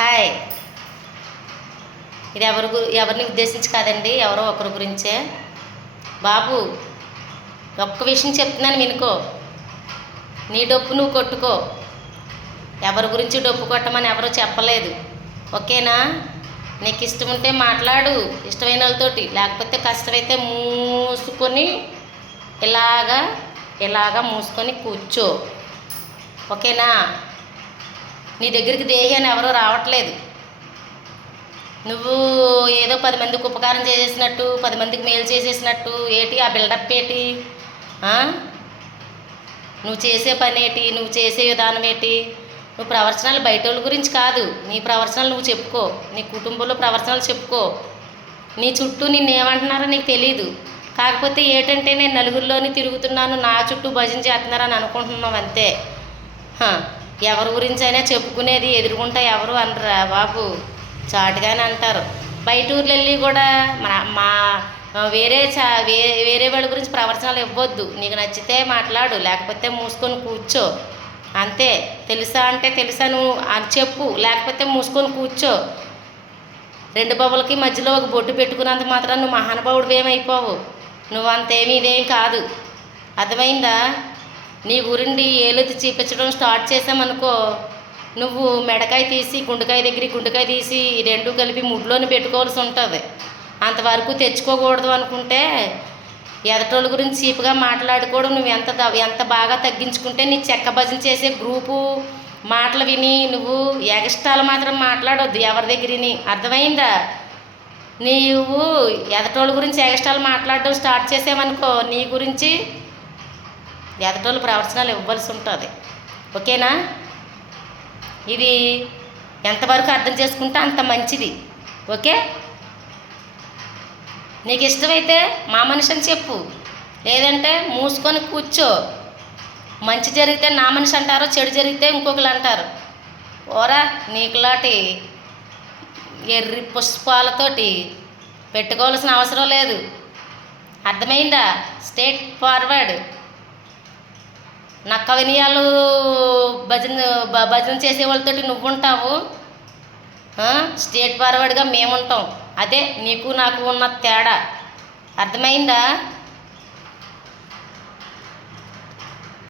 Hi. ఇది ఎవరి గు ఎవరిని ఉద్దేశించి కాదండి ఎవరో ఒకరి గురించే. బాబు ఒక్క విషయం చెప్తున్నాను వినుకో. నీ డొప్పు నువ్వు కొట్టుకో. ఎవరి గురించి డొప్పు కొట్టమని ఎవరో చెప్పలేదు. ఓకేనా? నీకు ఇష్టం ఉంటే మాట్లాడు ఇష్టమైన వాళ్ళతోటి. లేకపోతే కష్టమైతే మూసుకొని ఇలాగా ఇలాగా మూసుకొని కూర్చో. ఓకేనా? నీ దగ్గరికి దేహి అని ఎవరో రావట్లేదు. నువ్వు ఏదో పది మందికి ఉపకారం చేసేసినట్టు పది మందికి మేలు చేసేసినట్టు ఏటి ఆ బిల్డప్ ఏటి? నువ్వు చేసే పని ఏంటి? నువ్వు చేసే విధానం ఏంటి? నువ్వు ప్రవచనాలు బయట వాళ్ళ గురించి కాదు. నీ ప్రవర్చనలు నువ్వు చెప్పుకో. నీ కుటుంబంలో ప్రవర్చనలు చెప్పుకో. నీ చుట్టూ నిన్ను ఏమంటున్నారో నీకు తెలియదు కాకపోతే ఏంటంటే నేను నలుగురిలోని తిరుగుతున్నాను నా చుట్టూ భజన చేస్తున్నారని అనుకుంటున్నావు అంతే. హ, ఎవరి గురించి అయినా చెప్పుకునేది ఎదురుకుంటా ఎవరు అనరా బాబు. చాటుగానే అంటారు. బయట ఊర్లు వెళ్ళి కూడా మన మా వేరే చా వేరే వేరే వాళ్ళ గురించి ప్రవచనాలు ఇవ్వద్దు. నీకు నచ్చితే మాట్లాడు లేకపోతే మూసుకొని కూర్చో. అంతే. తెలుసా అంటే తెలుసా నువ్వు అని చెప్పు లేకపోతే మూసుకొని కూర్చో. రెండు బొమ్మలకి మధ్యలో ఒక బొట్టు పెట్టుకున్నంత మాత్రం నువ్వు మహానుభావుడు ఏమైపోవు. నువ్వు అంతేమీ ఇదేం కాదు. అర్థమైందా? నీ గురించి ఏలెత్తి చూపించడం స్టార్ట్ చేసామనుకో నువ్వు మెడకాయ తీసి గుండెకాయ దగ్గర గుండెకాయ తీసి రెండు కలిపి ముడ్లోని పెట్టుకోవాల్సి ఉంటుంది. అంతవరకు తెచ్చుకోకూడదు అనుకుంటే ఎదటోళ్ళ గురించి చీప్గా మాట్లాడుకోవడం నువ్వు ఎంత ఎంత బాగా తగ్గించుకుంటే నీ చెక్క భజన చేసే గ్రూపు మాటలు విని నువ్వు ఎగస్టాలు మాత్రం మాట్లాడొద్దు ఎవరి దగ్గరని. అర్థమైందా? నీవు ఎదటోళ్ళ గురించి ఎగస్టాలు మాట్లాడడం స్టార్ట్ చేసావనుకో నీ గురించి ఎదటోళ్ళు ప్రవచనాలు ఇవ్వాల్సి ఉంటుంది ఓకేనా? ఇది ఎంతవరకు అర్థం చేసుకుంటే అంత మంచిది. ఓకే? నీకు ఇష్టమైతే మా మనిషి అని చెప్పు. లేదంటే మూసుకొని కూర్చో. మంచి జరిగితే నా మనిషి అంటారు చెడు జరిగితే ఇంకొకరు అంటారు. ఓరా నీకులాంటి ఎర్రి పుష్పాలతోటి పెట్టుకోవాల్సిన అవసరం లేదు. అర్థమైందా? స్టేట్ ఫార్వర్డ్ నక్క వినయాలు భజన భ- భజన చేసే వాళ్ళతోటి నువ్వు ఉంటావు స్టేట్ ఫార్వర్డ్గా మేము ఉంటాం అదే నీకు నాకు ఉన్న తేడా. అర్థమైందా?